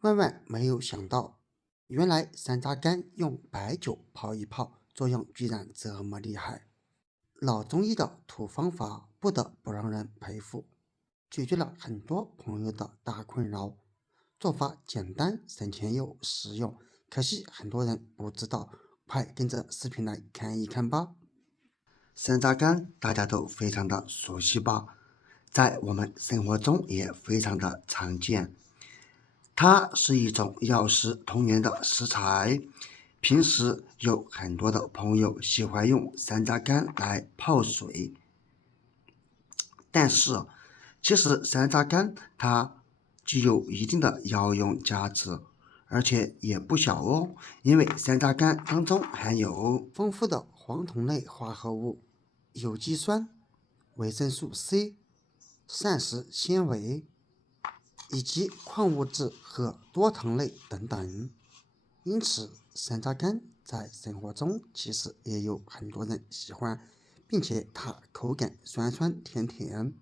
万万没有想到，原来山楂干用白酒泡一泡，作用居然这么厉害。老中医的土方法不得不让人佩服，解决了很多朋友的大困扰。做法简单省钱又实用，可惜很多人不知道，快跟着视频来看一看吧。山楂干大家都非常的熟悉吧，在我们生活中也非常的常见。它是一种药食同源的食材，平时有很多的朋友喜欢用山楂干来泡水，但是其实山楂干它具有一定的药用价值，而且也不小哦，因为山楂干当中含有丰富的黄酮类化合物、有机酸、维生素 C、膳食纤维以及矿物质和多糖类等等。因此，山楂干在生活中其实也有很多人喜欢，并且它口感酸酸甜甜，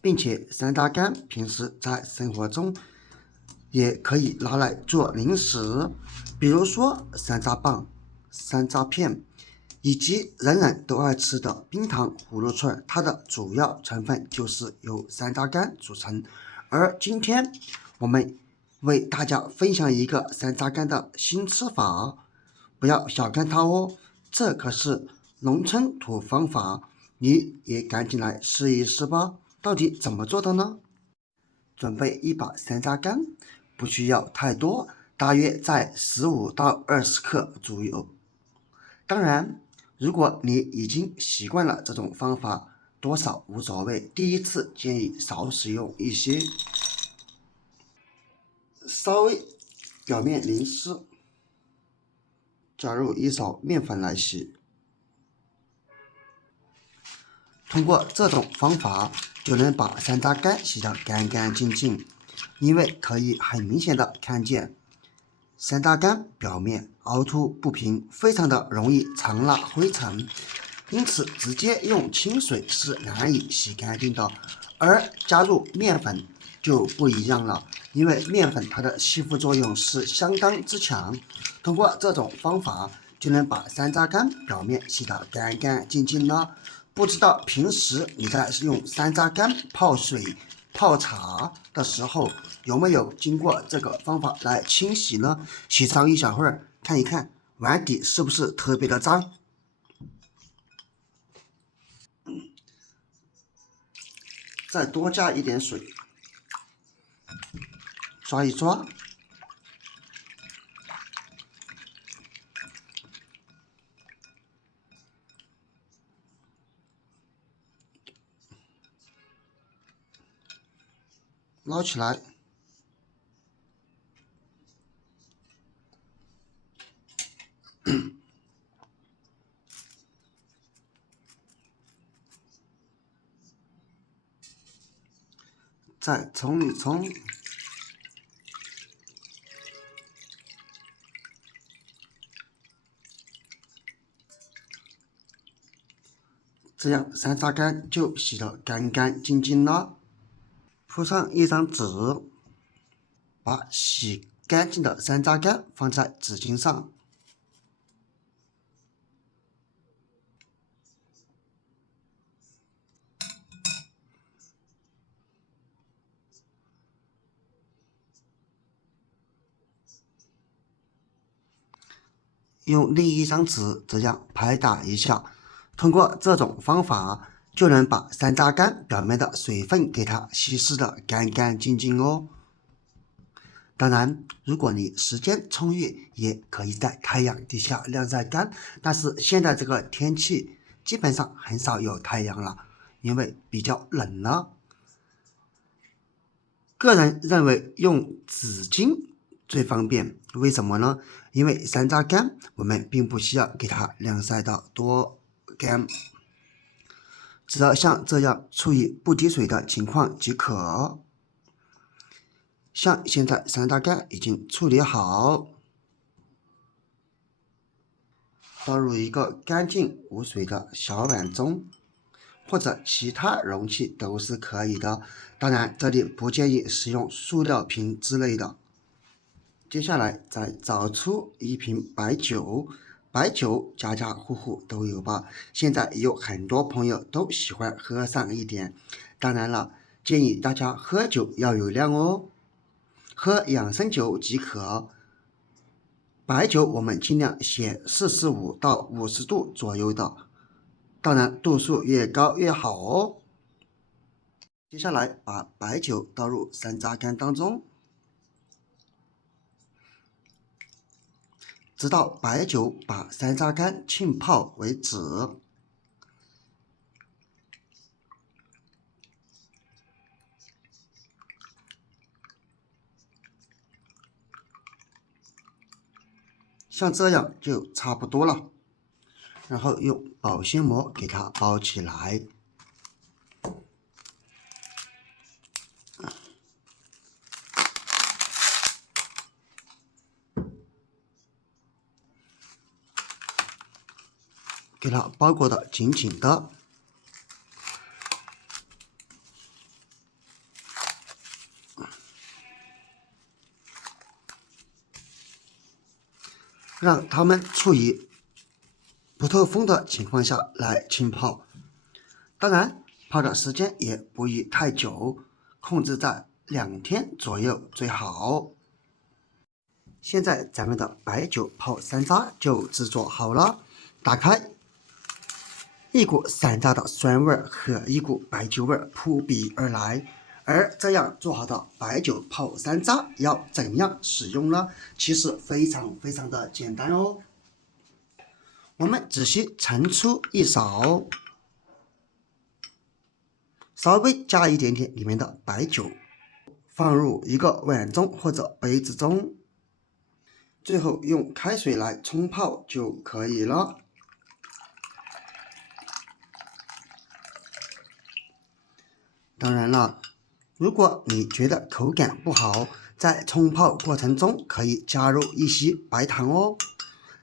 并且山楂干平时在生活中也可以拿来做零食，比如说山楂棒、山楂片，以及人人都爱吃的冰糖葫芦串，它的主要成分就是由山楂干组成。而今天我们为大家分享一个山楂干的新吃法，不要小看它哦，这可是农村土方法，你也赶紧来试一试吧。到底怎么做的呢？准备一把山楂干，不需要太多，大约在15到20克左右。当然，如果你已经习惯了这种方法，多少无所谓。第一次建议少使用一些，稍微表面淋湿，加入一勺面粉来洗。通过这种方法，就能把山楂干洗得干干净净，因为可以很明显的看见山楂干表面凹凸不平，非常的容易藏纳灰尘，因此直接用清水是难以洗干净的。而加入面粉就不一样了，因为面粉它的吸附作用是相当之强，通过这种方法就能把山楂干表面洗得干干净净了。不知道平时你在用山楂干泡水、泡茶的时候，有没有经过这个方法来清洗呢？洗上一小会儿，看一看碗底是不是特别的脏。再多加一点水，抓一抓，捞起来。再冲一冲，这样山楂干就洗得干干净净了。铺上一张纸，把洗干净的山楂干放在纸巾上，用另一张纸这样拍打一下。通过这种方法，就能把山楂干表面的水分给它稀释的干干净净哦。当然，如果你时间充裕，也可以在太阳底下晾晒干。但是现在这个天气基本上很少有太阳了，因为比较冷了。个人认为用纸巾最方便，为什么呢？因为山楂干我们并不需要给它晾晒到多干，只要像这样处于不滴水的情况即可。像现在山楂干已经处理好，倒入一个干净无水的小碗中，或者其他容器都是可以的，当然这里不建议使用塑料瓶之类的。接下来再找出一瓶白酒，白酒家家户户都有吧，现在有很多朋友都喜欢喝上一点，当然了，建议大家喝酒要有量哦，喝养生酒即可。白酒我们尽量选45到50度左右的，当然度数越高越好哦。接下来把白酒倒入山楂干当中，直到白酒把山楂干浸泡为止。像这样就差不多了，然后用保鲜膜给它包起来。给它包裹的紧紧的，让它们处于不透风的情况下来浸泡。当然，泡的时间也不宜太久，控制在2天左右最好。现在咱们的白酒泡山楂就制作好了，打开，一股山楂的酸味和一股白酒味扑鼻而来。而这样做好的白酒泡山楂要怎样使用呢？其实非常的简单哦。我们只需盛出一勺，稍微加一点点里面的白酒，放入一个碗中或者杯子中，最后用开水来冲泡就可以了。当然了，如果你觉得口感不好，在冲泡过程中可以加入一些白糖哦，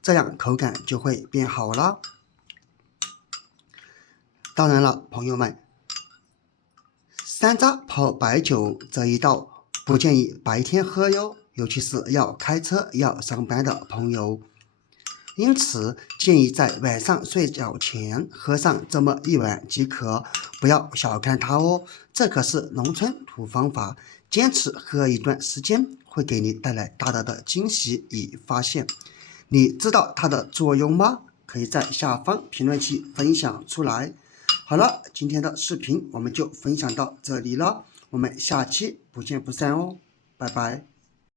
这样口感就会变好了。当然了，朋友们，山楂泡白酒这一道不建议白天喝哟，尤其是要开车要上班的朋友。因此，建议在晚上睡觉前喝上这么一碗即可，不要小看它哦。这可是农村土方法，坚持喝一段时间，会给你带来大大的惊喜与发现。你知道它的作用吗？可以在下方评论区分享出来。好了，今天的视频我们就分享到这里了，我们下期不见不散哦，拜拜。